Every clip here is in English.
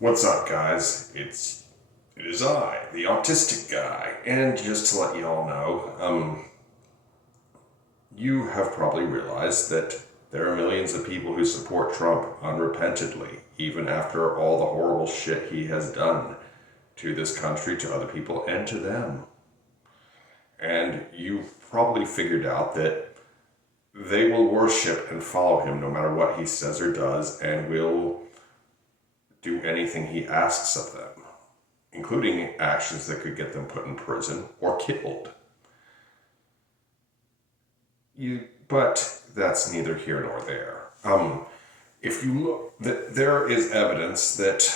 What's up, guys? It is I, the autistic guy, and just to let you all know, you have probably realized that there are millions of people who support Trump unrepentantly, even after all the horrible shit he has done to this country, to other people, and to them. And you've probably figured out that they will worship and follow him no matter what he says or does, and will do anything he asks of them, including actions that could get them put in prison or killed. But that's neither here nor there. If you look, there is evidence that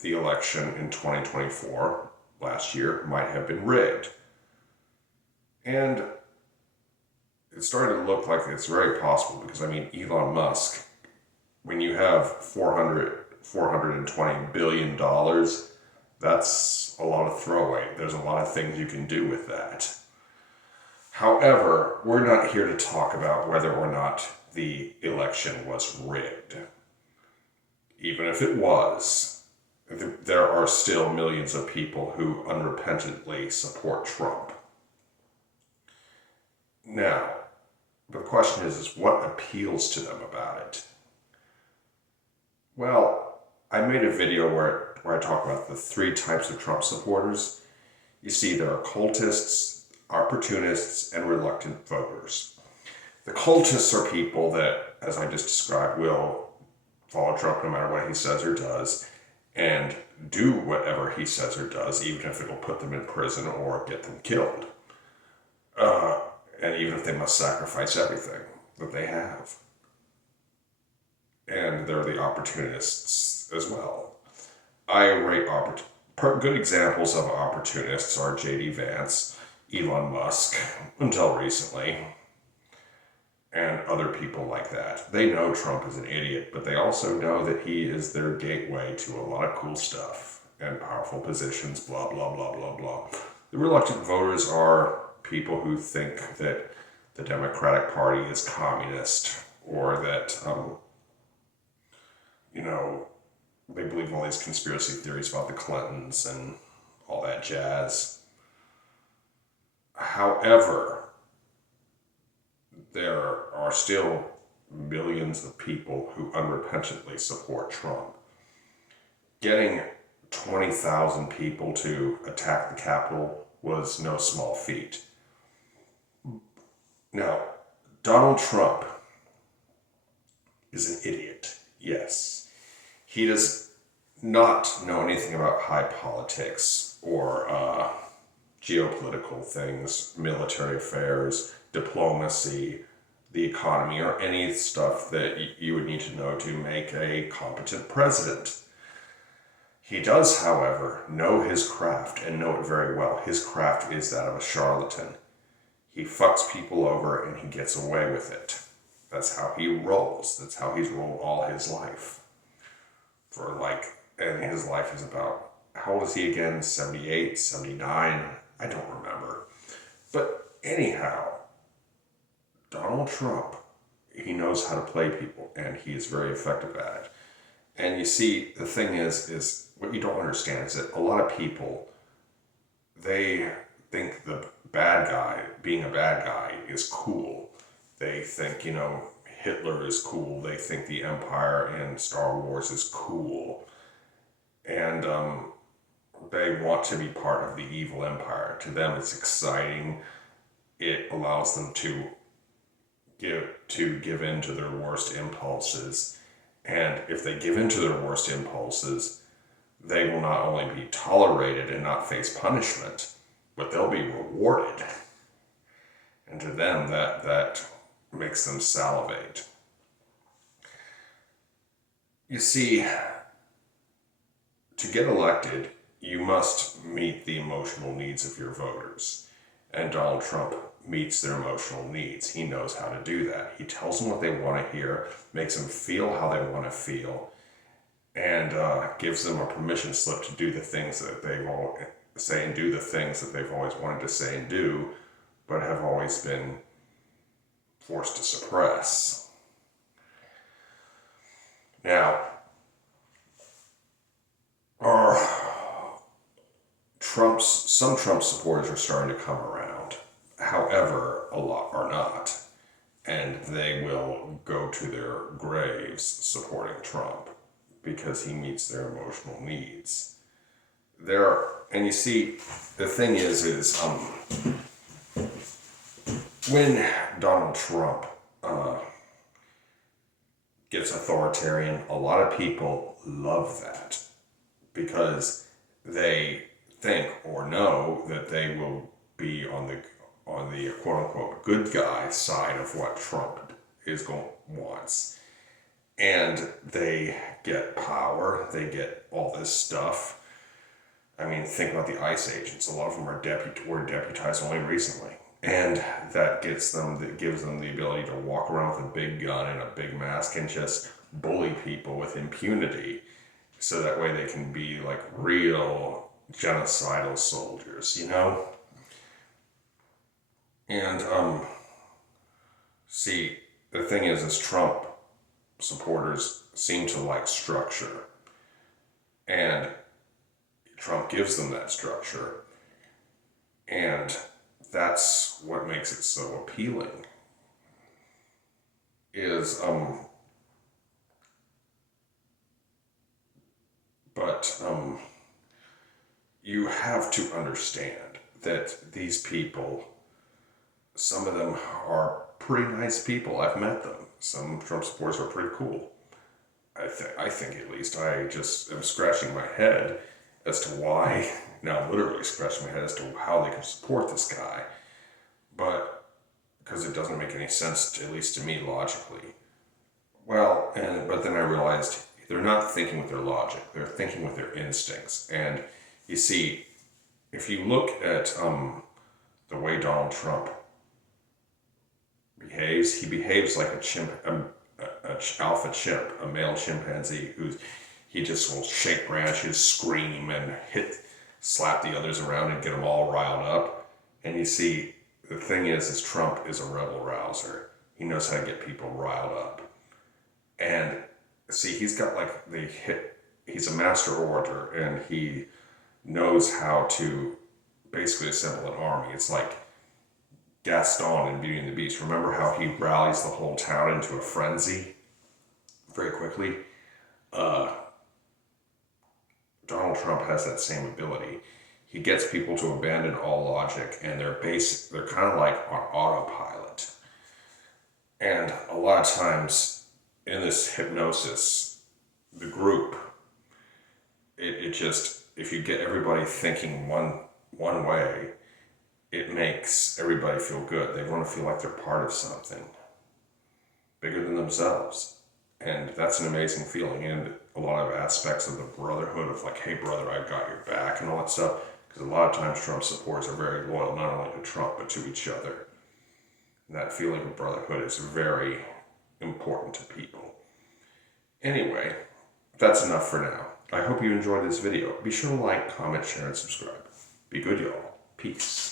the election in 2024, last year, might have been rigged. And it's starting to look like it's very possible because, Elon Musk, when you have $420 billion, that's a lot of throwaway. There's a lot of things you can do with that. However, we're not here to talk about whether or not the election was rigged. Even if it was, there are still millions of people who unrepentantly support Trump. Now, the question is what appeals to them about it? Well, I made a video where I talk about the three types of Trump supporters. You see, there are cultists, opportunists, and reluctant voters. The cultists are people that, as I just described, will follow Trump no matter what he says or does, and do whatever he says or does, even if it'll put them in prison or get them killed. And even if they must sacrifice everything that they have. And they're the opportunists as well. I rate good examples of opportunists are J.D. Vance, Elon Musk, until recently, and other people like that. They know Trump is an idiot, but they also know that he is their gateway to a lot of cool stuff and powerful positions, blah, blah, blah, blah, blah. The reluctant voters are people who think that the Democratic Party is communist, or that, they believe all these conspiracy theories about the Clintons and all that jazz. However, there are still millions of people who unrepentantly support Trump. Getting 20,000 people to attack the Capitol was no small feat. Now, Donald Trump is an idiot, yes. He does not know anything about high politics or geopolitical things, military affairs, diplomacy, the economy, or any stuff that you would need to know to make a competent president. He does, however, know his craft and know it very well. His craft is that of a charlatan. He fucks people over and he gets away with it. That's how he rolls. That's how he's rolled all his life. And his life is about, how old is he again? 78, 79? I don't remember. But anyhow, Donald Trump, he knows how to play people and he is very effective at it. And you see, the thing is what you don't understand is that a lot of people, they think the bad guy, being a bad guy, is cool. They think, Hitler is cool. They think the Empire in Star Wars is cool. And they want to be part of the evil empire. To them, it's exciting. It allows them to give in to their worst impulses. And if they give in to their worst impulses, they will not only be tolerated and not face punishment, but they'll be rewarded. And to them, that makes them salivate. You see, to get elected, you must meet the emotional needs of your voters. And Donald Trump meets their emotional needs. He knows how to do that. He tells them what they want to hear, makes them feel how they want to feel, and gives them a permission slip to do the things that they all say and do the things that they've always wanted to say and do, but have always been forced to suppress. Now, some Trump supporters are starting to come around. However, a lot are not. And they will go to their graves supporting Trump because he meets their emotional needs. And you see, the thing is when Donald Trump gets authoritarian, a lot of people love that because they think or know that they will be on the quote unquote good guy side of what Trump wants. And they get power, they get all this stuff. I mean, think about the ICE agents. A lot of them were deputized only recently. And that gives them the ability to walk around with a big gun and a big mask and just bully people with impunity. So that way they can be like real genocidal soldiers, you know? And, see, the thing is Trump supporters seem to like structure. And Trump gives them that structure. And that's what makes it so appealing. You have to understand that these people, some of them are pretty nice people. I've met them. Some Trump supporters are pretty cool. I think at least. I just am scratching my head as to why, now literally scratching my head as to how they can support this guy. But, because it doesn't make any sense, at least to me, logically. Well, but then I realized they're not thinking with their logic. They're thinking with their instincts. And you see, if you look at the way Donald Trump behaves, he behaves like an alpha chimp, a male chimpanzee he just will shake branches, scream, and slap the others around and get them all riled up. And you see, the thing is Trump is a rebel rouser. He knows how to get people riled up. And see, he's got he's a master orator, and he knows how to basically assemble an army. It's like Gaston in Beauty and the Beast. Remember how he rallies the whole town into a frenzy very quickly? Donald Trump has that same ability. He gets people to abandon all logic, and they're kind of like on autopilot. And a lot of times in this hypnosis, the group, it just, if you get everybody thinking one way, it makes everybody feel good. They want to feel like they're part of something bigger than themselves. And that's an amazing feeling. And a lot of aspects of the brotherhood of like, hey brother, I've got your back and all that stuff. Because a lot of times Trump supporters are very loyal, not only to Trump, but to each other. And that feeling of brotherhood is very important to people. Anyway, that's enough for now. I hope you enjoyed this video. Be sure to like, comment, share, and subscribe. Be good, y'all. Peace.